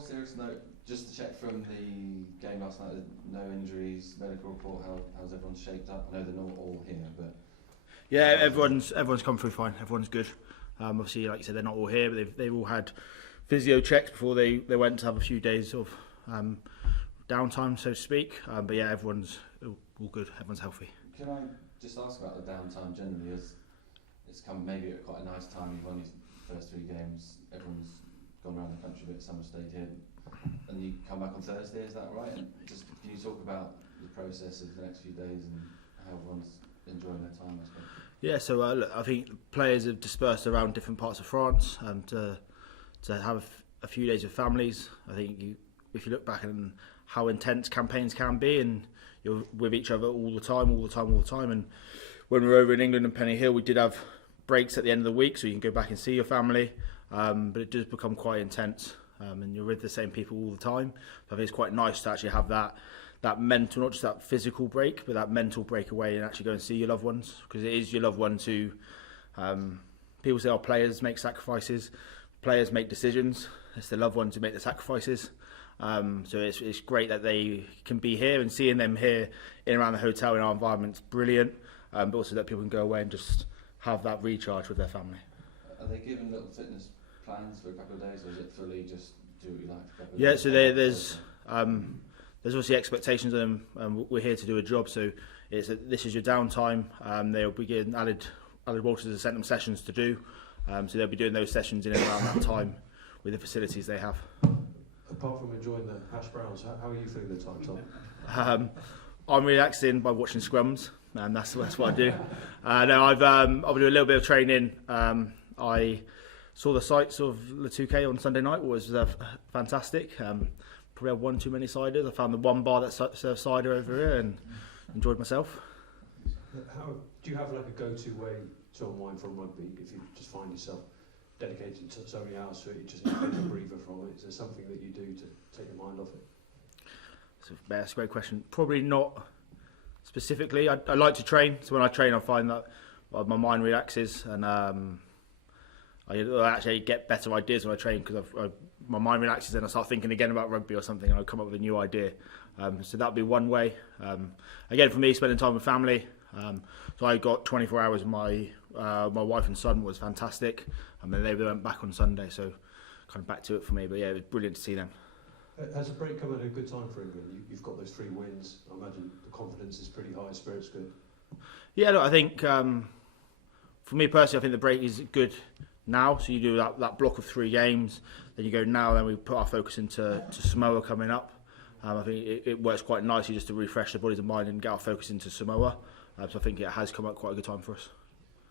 more serious note, just to check from the game last night, no injuries, medical report, how's everyone shaped up? I know they're not all here, but... Yeah, everyone's come through fine. Everyone's good. Obviously, like you said, they're not all here, but they've all had physio checks before they went to have a few days of downtime, so to speak. But yeah, everyone's all good. Everyone's healthy. Can I just ask about the downtime generally? As it's come maybe at quite a nice time. You've won your first 3 games. Everyone's gone around the country a bit. Some have stayed here, and you come back on Thursday. Is that right? And just can you talk about the process of the next few days and how everyone's enjoying their time, I suppose? Yeah, so look, I think players have dispersed around different parts of France to have a few days with families. I think if you look back on how intense campaigns can be, and you're with each other all the time. And when we were over in England and Penny Hill, we did have breaks at the end of the week, so you can go back and see your family. But it does become quite intense, and you're with the same people all the time. So I think it's quite nice to actually have that mental, not just that physical break, but that mental break away and actually go and see your loved ones, because it is your loved ones who, people say, players make sacrifices, players make decisions. It's the loved ones who make the sacrifices. So it's great that they can be here, and seeing them here in around the hotel in our environment is brilliant. But also that people can go away and just have that recharge with their family. Are they given little fitness plans for a couple of days, or is it fully just do what you like for a couple of days? Yeah, so there's obviously expectations of them. We're here to do a job, so this is your downtime. They'll be getting added waters to send them sessions to do. So they'll be doing those sessions in and around that time with the facilities they have. Apart from enjoying the hash browns, how are you feeling the time, Tom? I'm relaxing by watching scrums, and that's what I do. No, I've been doing a little bit of training. I saw the sights of the 2K on Sunday night, was fantastic. Probably had one too many ciders. I found the one bar that serves cider over here and enjoyed myself. Do you have like a go-to way to unwind from rugby if you just find yourself dedicated to so many hours to it, you just need a breather from it? Is there something that you do to take your mind off it? That's a great question. Probably not specifically. I like to train, so when I train I find that my mind relaxes, and I actually get better ideas when I train, because my mind relaxes and I start thinking again about rugby or something, and I come up with a new idea. So that'd be one way. Again, for me, spending time with family. So I got 24 hours with my wife and son, was fantastic. And then they went back on Sunday, so kind of back to it for me. But yeah, it was brilliant to see them. Has the break come at a good time for England? You've got those 3 wins. I imagine the confidence is pretty high, spirit's good. Yeah, look, I think for me personally, I think the break is good now. So you do that block of 3 games, then you go now, then we put our focus into Samoa coming up. I think it works quite nicely just to refresh the bodies and mind and get our focus into Samoa. So I think it has come at quite a good time for us.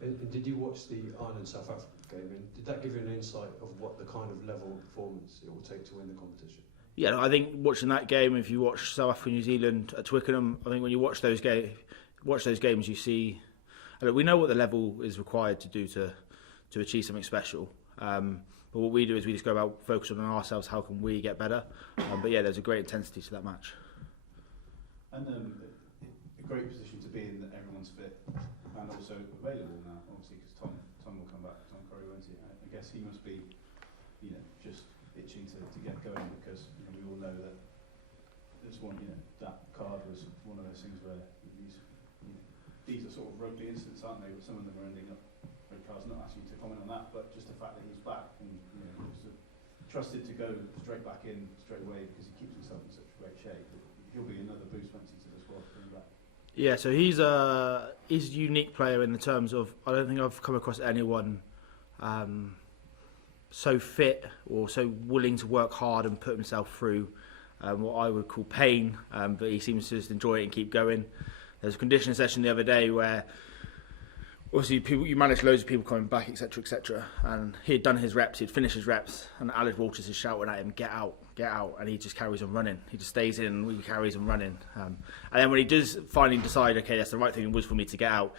And did you watch the Ireland-South Africa game? And did that give you an insight of what the kind of level of performance it will take to win the competition? Yeah, I think watching that game, if you watch South Africa, New Zealand at Twickenham, I think when you watch those games, you see. Look, we know what the level is required to do to achieve something special. But what we do is we just go about focusing on ourselves. How can we get better? But yeah, there's a great intensity to that match. And a great position to be in, that everyone's fit and also available now, obviously, because Tom will come back, Tom Curry, won't he? I guess he must be, just itching to get going, because we all know that there's one, that card was one of those things where these are sort of rugby incidents, aren't they? But some of them are ending up red cards. Not asking you to comment on that, but just the fact that he's back and was trusted to go straight back in straight away because he keeps himself in such great shape. He'll be another boost once he's to the squad coming back. Yeah, so he's a unique player in the terms of, I don't think I've come across anyone so fit or so willing to work hard and put himself through what I would call pain, but he seems to just enjoy it and keep going. There was a conditioning session the other day where obviously you manage loads of people coming back, etc., and he had done his reps, he'd finished his reps, and Alex Walters is shouting at him, get out, and he just carries on running. He just stays in and he carries on running. And then when he does finally decide, okay, that's the right thing was for me to get out,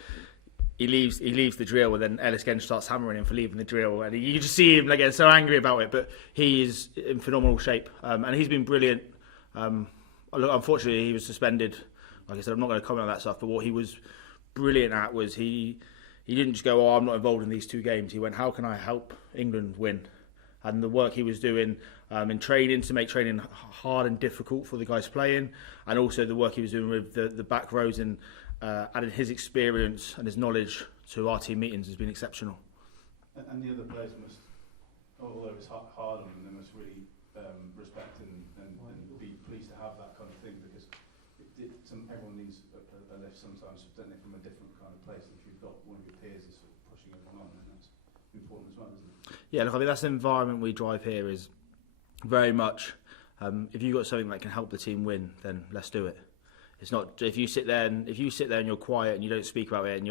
he leaves the drill, and then Ellis again starts hammering him for leaving the drill, and you just see him getting so angry about it, but he is in phenomenal shape, and he's been brilliant. Unfortunately, he was suspended. Like I said, I'm not going to comment on that stuff, but what he was brilliant at was he didn't just go, I'm not involved in these 2 games. He went, how can I help England win? And the work he was doing, in training to make training hard and difficult for the guys playing, and also the work he was doing with the back rows and adding his experience and his knowledge to our team meetings has been exceptional. And the other players must, although it's hard on them, they must really respect and be pleased to have that kind of thing, because everyone needs a lift sometimes, don't they, from a different kind of place. And if you've got one of your peers is sort of pushing everyone on, then that's important as well, isn't it? Yeah, look, I think that's the environment we drive here, is very much if you've got something that can help the team win, then let's do it. It's not if you sit there and you're quiet and you don't speak about it, and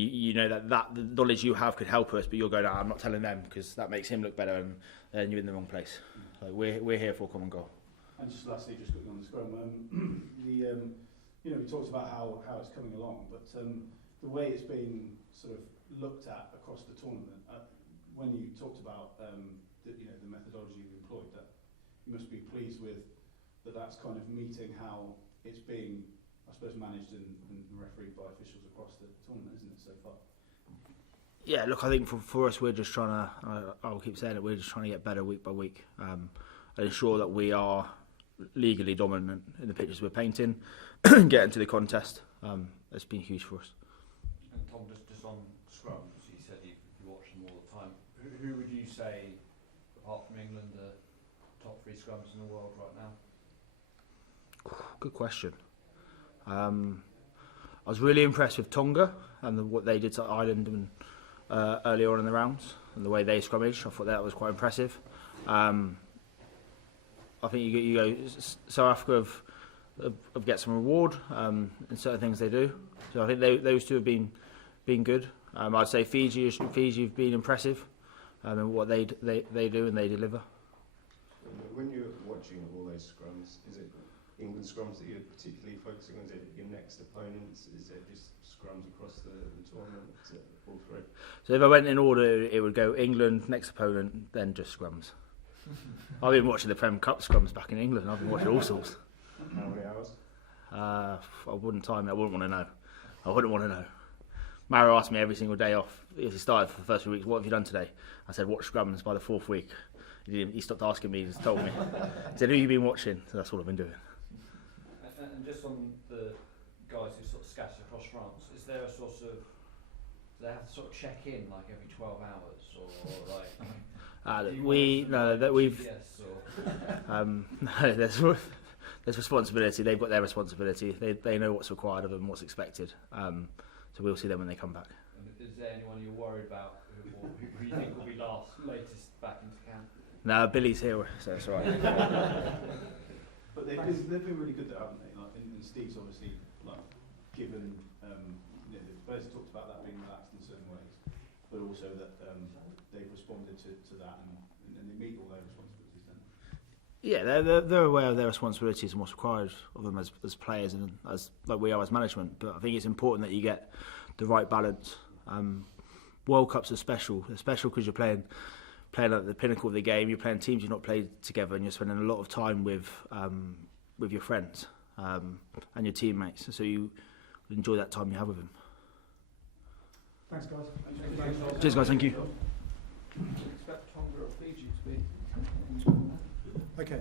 you know that the knowledge you have could help us, but you're going, I'm not telling them because that makes him look better, and then you're in the wrong place. Like, we're here for a common goal. And just lastly, just quickly on the scrum, we talked about how it's coming along, but the way it's been sort of looked at across the tournament, when you talked about the methodology you employed, that you must be pleased with that's kind of meeting how it's being, I suppose, managed and refereed by officials across the tournament, isn't it, so far? Yeah, look, I think for us, we're just trying to, I'll keep saying it, we're just trying to get better week by week, and ensure that we are legally dominant in the pitches we're painting, get into the contest. It's been huge for us. And Tom, just on scrums, you said you watch them all the time. Who would you say, apart from England, are top 3 scrums in the world right now? Good question. I was really impressed with Tonga and what they did to Ireland and, earlier on in the rounds, and the way they scrummaged. I thought that was quite impressive. I think you go South Africa have get some reward in certain things they do. So I think those two have been good. I'd say Fiji have been impressive in what they do and they deliver. When you're watching all those scrums, is it England scrums that you're particularly focusing on? Is it your next opponents? Is it just scrums across the tournament? Is it all 3? So if I went in order, it would go England, next opponent, then just scrums. I've been watching the Prem Cup scrums back in England. I've been watching all sorts. How many hours? I wouldn't time it. I wouldn't want to know. I wouldn't want to know. Mario asked me every single day off, if he started for the first 3 weeks, what have you done today? I said, watch scrums. By the 4th week, he stopped asking me, he just told me. He said, who have you been watching? So that's what I've been doing. And just on the guys who sort of scatter across France, is there a sort of, do they have to sort of check in like every 12 hours, or like? There's responsibility. They've got their responsibility. They know what's required of them, what's expected. So we'll see them when they come back. And is there anyone you're worried about who you think will be latest back into camp? No, Billy's here, so it's all right. But they've been really good though, haven't they? Like, and Steve's obviously given the players talked about that being relaxed in certain ways, but also that they've responded to that and they meet all their responsibilities then. Yeah, they're aware of their responsibilities and what's required of them as players and as like we are as management. But I think it's important that you get the right balance. World Cups are special because you're playing at the pinnacle of the game. You're playing teams you've not played together, and you're spending a lot of time with your friends and your teammates. So you enjoy that time you have with them. Thanks, guys. Cheers, guys. Thank you. Expect Tonga or Fiji to be. Okay.